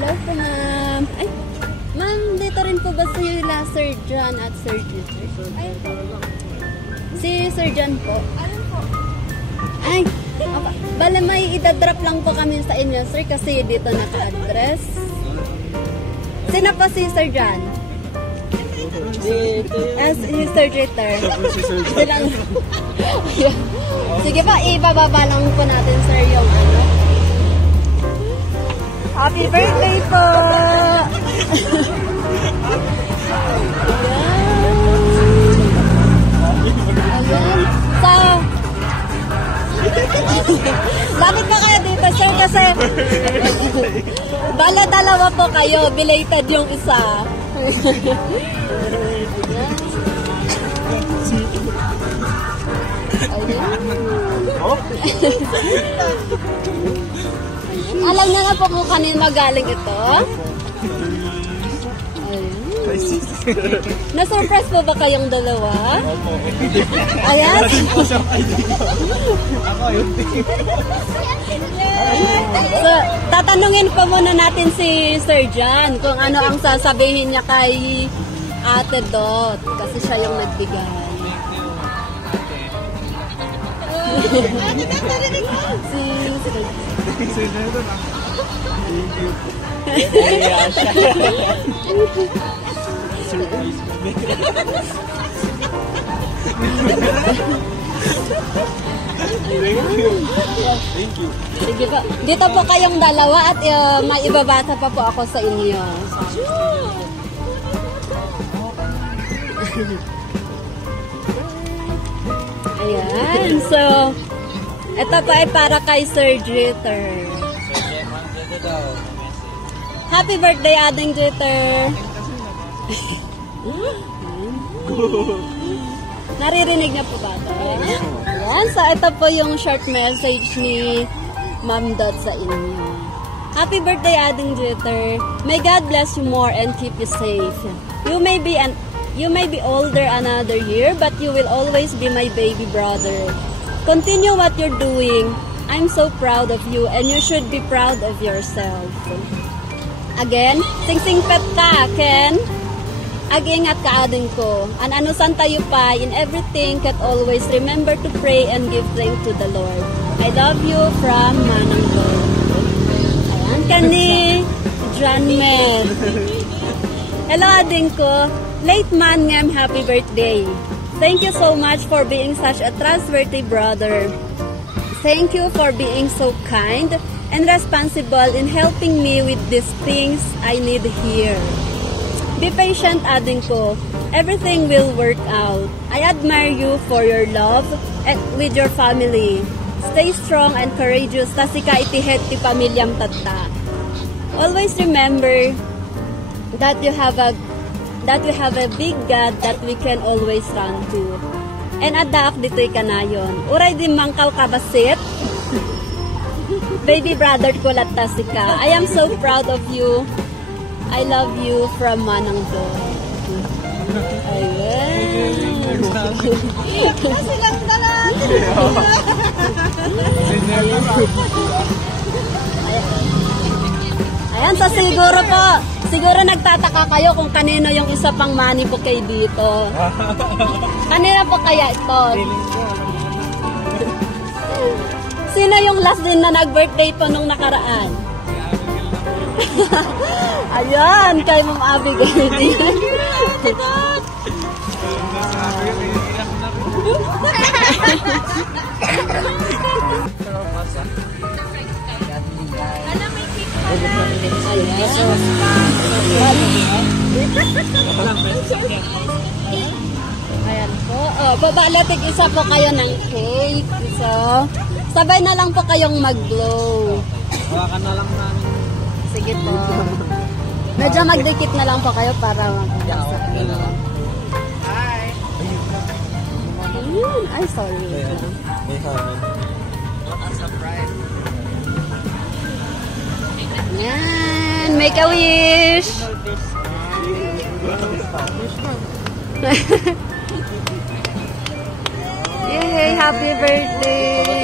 Hello po, ma'am. Ay, ma'am, dito rin po ba sila Sir John at Sir Jeter? Ay, si Sir John po. Ayun po. Ay, bale may idadrop lang po kami sa inyo, sir, kasi dito naka-address. Sino po si Sir John? Si Sir Jeter. Silang... Sige pa, ibababa lang po natin, sir, yung ano. Happy birthday po! Ayan. So, bakit ba kayo dito, sir? Kasi, bala dalawa po kayo, belated yung isa. Ayan. Alam niya na po kung kanino magaling ito. Na-surprise po ba kayong dalawa? Ayan. So, tatanungin pa muna natin si Sir John kung ano ang sasabihin niya kay Ate Dot. Kasi siya yung nagbigay. Thank you. Sige po. Dito po kayong dalawa at may ibabasa pa po ako sa inyo. Ayan. So, ito po ay para kay Sir Jeter. Happy birthday, Ading Jeter. Naririnig na po ba ito? Ayan. So, ito po yung short message ni Ma'am Dot sa inyo. Happy birthday, Ading Jeter. May God bless you more and keep you safe. You may be older another year, but you will always be my baby brother. Continue what you're doing. I'm so proud of you, and you should be proud of yourself. Again, sing-sing pet ka, Ken. Ag-ingat ka, ading ko. An anusan tayo pa, in everything, kat always remember to pray and give thanks to the Lord. I love you from Manang ko. Ayan ka ni John Med. Hello, ading ko. Late man ngam, happy birthday. Thank you so much for being such a trustworthy brother. Thank you for being so kind and responsible in helping me with these things I need here. Be patient, ading ko. Everything will work out. I admire you for your love and with your family. Stay strong and courageous. Tasika itihet ti pamilyam tatta. Always remember that we have a big God that we can always run to. And adak dito'y kanayon. Uray di mangkaw kabasit. Baby brother ko latasika. I am so proud of you. I love you from Manang Do. Ayan. Silang dalan. Ayan, so siguro nagtataka kayo kung kanino yung isa pang money po kayo dito. Kanino po kaya ito? Sino yung last din na nag-birthday po nung nakaraan? Ayan, kay Ma'am Abigail din. Ayan po. Babalatig isa po kayo ng cake. So, sabay na lang po kayong mag-blow. Hawakan na lang namin. Sige po. Medyo magdikit na lang po kayo para magkasa. Hi! Ayun. Ay, sorry. May hawakan. What a surprise! Yan. Make a wish. Yay! Happy birthday!